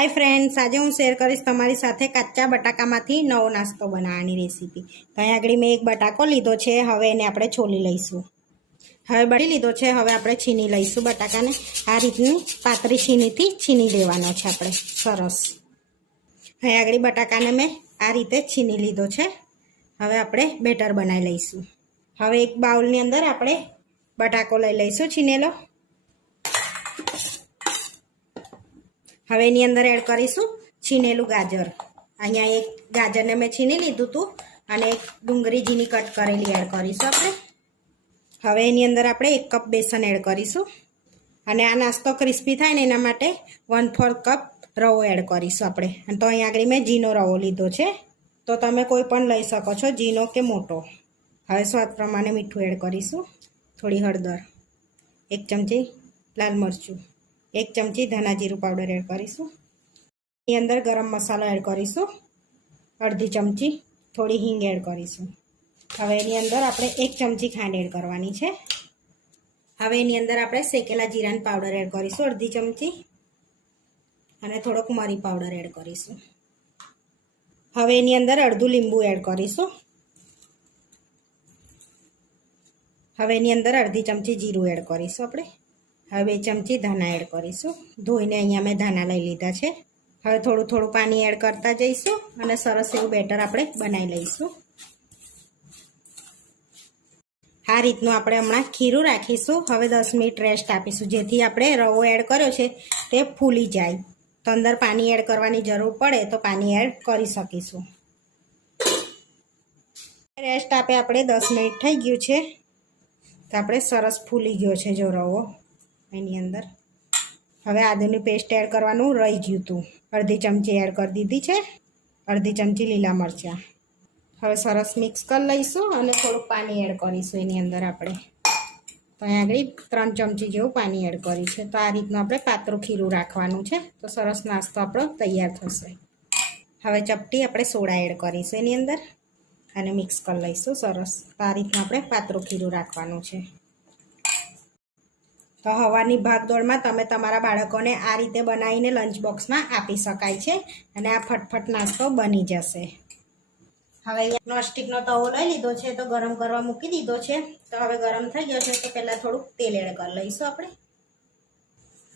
Hi friends આજે હું share કરીશ તમારી સાથે કાચા બટાકામાંથી નવો નાસ્તો બનાવવાની રેસીપી તો આગળ મેં એક બટાકો લીધો છે, હવે એને આપણે છોલી લઈશું. હવે બળી લીધો છે, હવે આપણે છીની લઈશું બટાકાને. આ રીતની પાતળી છીનીથી છીની દેવાનો છે આપણે. સરસ. હવે આગળ બટાકાને મેં આ રીતે છીની લીધો છે. હવે આપણે બેટર બનાવી લઈશું. હવે એક બાઉલની અંદર આપણે બટાકો લઈ લઈશું છીનેલો હવે એની અંદર એડ કરીશું છીનેલું ગાજર. અહીંયા એક ગાજરને મેં છીની લીધું હતું અને એક ડુંગળી ઝીણી કટ કરેલી એડ કરીશું આપણે. હવે એની અંદર આપણે એક કપ બેસન એડ કરીશું અને આ નાસ્તો ક્રિસ્પી થાય ને એના માટે વન ફોર કપ રવો એડ કરીશું આપણે. તો અહીંયા આગળ મેં ઝીનો રવો લીધો છે. તો તમે કોઈ પણ લઈ શકો છો ઝીનો કે મોટો. હવે સ્વાદ પ્રમાણે મીઠું એડ કરીશું. થોડી હળદર. એક ચમચી લાલ મરચું. એક ચમચી ધાણા જીરું પાવડર એડ કરીશું. એની અંદર ગરમ મસાલો એડ કરીશું. અડધી ચમચી થોડી હિંગ એડ કરીશું. હવે એની અંદર આપણે એક ચમચી ખાંડ એડ કરવાની છે. હવે એની અંદર આપણે શેકેલા જીરાનો પાવડર એડ કરીશું, અડધી ચમચી. અને થોડોક મરી પાવડર એડ કરીશું. હવે એની અંદર અડધું લીંબુ એડ કરીશું. હવે એની અંદર અડધી ચમચી જીરું એડ કરીશું આપણે. હવે ચમચી ધાણા એડ કરીશું. ધોઈને અહીંયા મેં ધાણા લઈ લીધા છે. હવે થોડું થોડું પાણી એડ કરતા જઈશું અને સરસ એવું બેટર આપણે બનાવી લઈશું. આ રીતનું આપણે હમણાં ખીરું રાખીશું. હવે દસ મિનિટ રેસ્ટ આપીશું. જેથી આપણે રવો એડ કર્યો છે તે ફૂલી જાય. તો અંદર પાણી એડ કરવાની જરૂર પડે તો પાણી એડ કરી શકીશું. રેસ્ટ આપે આપણે દસ મિનિટ થઈ ગયું છે. તો આપણે સરસ ફૂલી ગયો છે જો રવો. એની અંદર. હવે આદુની પેસ્ટ એડ કરવાનું રહી ગયું હતું અડધી ચમચી એડ કરી દીધી છે. અડધી ચમચી લીલા મરચાં. હવે સરસ મિક્સ કરી લઈશું અને થોડુંક પાણી એડ કરીશું એની અંદર આપણે. તો અહીં આગળ ત્રણ ચમચી જેવું પાણી એડ કર્યું છે. તો આ રીતનું આપણે પાતળું ખીરું રાખવાનું છે. તો સરસ નાસ્તો આપણો તૈયાર થશે. હવે ચપટી આપણે સોડા એડ કરીશું એની અંદર. અને મિક્સ કરી લઈશું સરસ. તો આ રીતનું આપણે પાતળું ખીરું રાખવાનું છે. તો હવાની ભાગદોડમાં તમે તમારા બાળકોને આ રીતે બનાવીને લંચ બોક્સમાં આપી શકાય છે અને આ ફટફટ નાસ્તો બની જશે. હવે નોસ્ટિકનો તવો લઈ લીધો છે, તો ગરમ કરવા મૂકી દીધો છે. તો હવે ગરમ થઈ ગયો છે, તો પહેલાં થોડુંક તેલ એડ કરી લઈશું આપણે.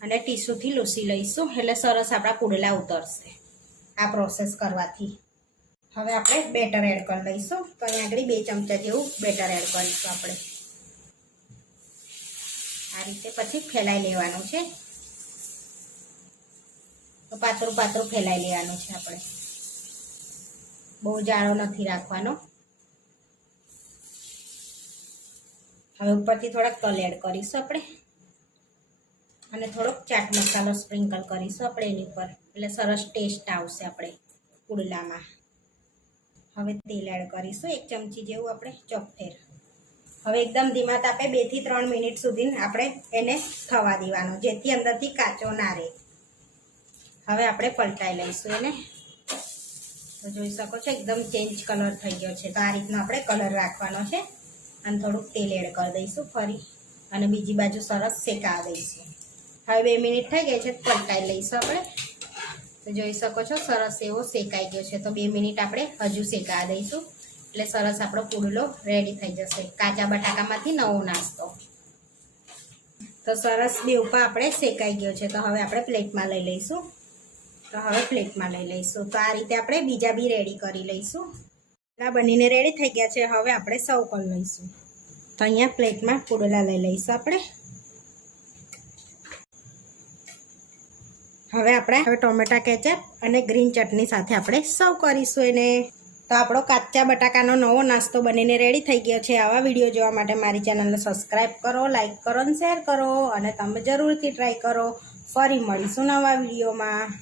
અને ટીસ્યુથી લૂસી લઈશું, એટલે સરસ આપણા પુડલા ઉતરશે આ પ્રોસેસ કરવાથી. હવે આપણે બેટર એડ કરી લઈશું. તો અહીંયા આગળ બે ચમચા જેવું બેટર એડ કરીશું આપણે. રીતે પછી ફેલાઈ લેવાનું છે. તો પાતળું પાતળું ફેલાઈ લેવાનું છે આપણે. બહુ જાડો નથી રાખવાનો. હવે ઉપરથી થોડાક તલ એડ કરીશું આપણે. અને થોડોક ચાટ મસાલો સ્પ્રિંકલ કરીશું આપણે એની ઉપર. એટલે સરસ ટેસ્ટ આવશે આપણે પુડલામાં હવે તેલ એડ કરીશું એક ચમચી જેવું આપણે ચોકફેર હવે એકદમ ધીમા તાપે બેથી ત્રણ મિનિટ સુધી આપણે એને થવા દેવાનો, જેથી અંદરથી કાચો ના રહે. હવે આપણે પલટાઈ લઈશું એને. તો જોઈ શકો છો, એકદમ ચેન્જ કલર થઈ ગયો છે. તો આ રીતનો આપણે કલર રાખવાનો છે. અને થોડુંક તેલ એડ કરી દઈશું ફરી. અને બીજી બાજુ સરસ શેકા દઈશું. હવે બે મિનિટ થઈ ગઈ છે, પલટાઈ લઈશું આપણે. તો જોઈ શકો છો, સરસ એવો શેકાઈ ગયો છે. તો બે મિનિટ આપણે હજુ શેકા દઈશું. એટલે સરસ આપણો પુડલો રેડી થઈ જશે. કાચા બટાકામાંથી નવો નાસ્તો. તો સરસ બે ઉપર આપણે શેકાઈ ગયો છે. તો હવે આપણે પ્લેટમાં લઈ લઈશું. તો હવે પ્લેટમાં લઈ લઈશું. તો આ રીતે આપણે બીજા બી રેડી કરી લઈશું. પુડલા બનીને રેડી થઈ ગયા છે. હવે આપણે સૌ કરી લઈશું. તો અહીંયા પ્લેટમાં પુડલા લઈ લઈશું આપણે. હવે આપણે હવે ટોમેટા કેચઅપ અને ગ્રીન ચટણી સાથે આપણે સર્વ કરીશું એને. તો આપણો કાચા બટાકાનો નવો નાસ્તો બનીને રેડી થઈ ગયો છે. આવા વીડિયો જોવા માટે મારી ચેનલને સબસ્ક્રાઈબ કરો લાઈક કરો અને શેર કરો અને તમે જરૂરથી ટ્રાય કરો. ફરી મળીશું નવા વિડીયોમાં